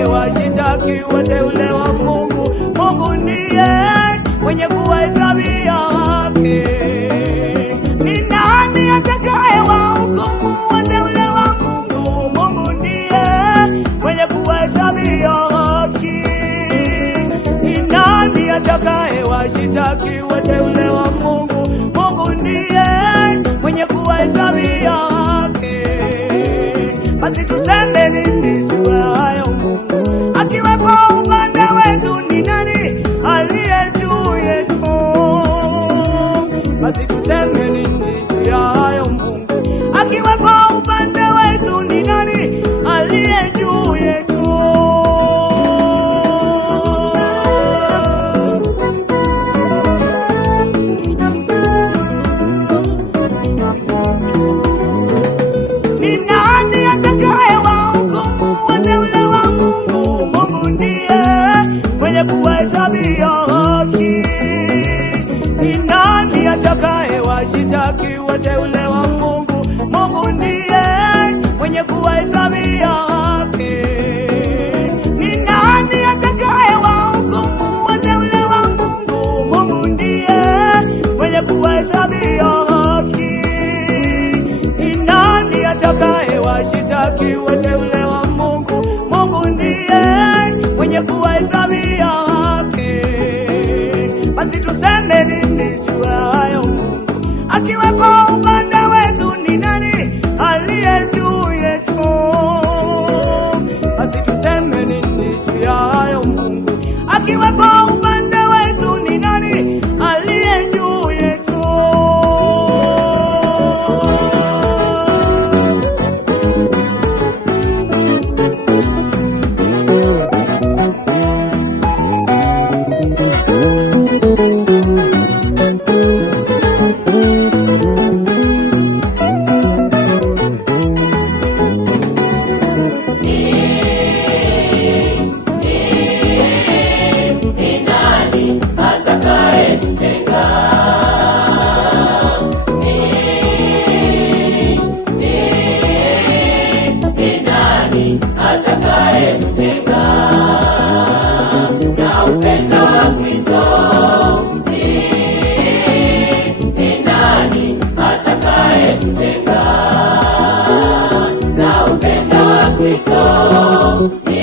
atakaye washitaki wateule wa Mungu. Mungu ndiye mwenye kuwahesabia haki. Ni nani atakaye wahukumu wateule wa Mungu? Mungu ndiye mwenye kuwahesabia haki. Ni nani atakaye washitaki wateule wa Mungu? Mungu ndiye mwenye kuwahesabia haki. Basi tuseme nini juu ya hayo? Mungu akiwepo upande wetu, ni nani aliye juu yetu? Basi tuseme nini juu ya hayo? Mungu akiwepo upande wetu, ni nani aliye juu yetu? Ni nani atakaye wahukumu wateule wa Mungu? Mungu ndiye mwenye kuwahesabia haki. Ni nani atakaye washitaki wateule wa Mungu? Mungu ndiye mwenye kuwahesabia haki. Ni nani atakaye wahukumu wateule wa Mungu? Mungu ndiye mwenye kuwahesabia haki. Ni nani atakaye washitaki wateule wa Mungu? Mungu ndiye mwenye kuwahesabia haki. Basi tuseme nini juu ya hayo? Mungu akiwepo upande wetu, ni nani aliye juu yetu? Basi tuseme nini juu ya hayo? Mungu akiwepo upande wetu, ni nani aliye juu yetu? Kristo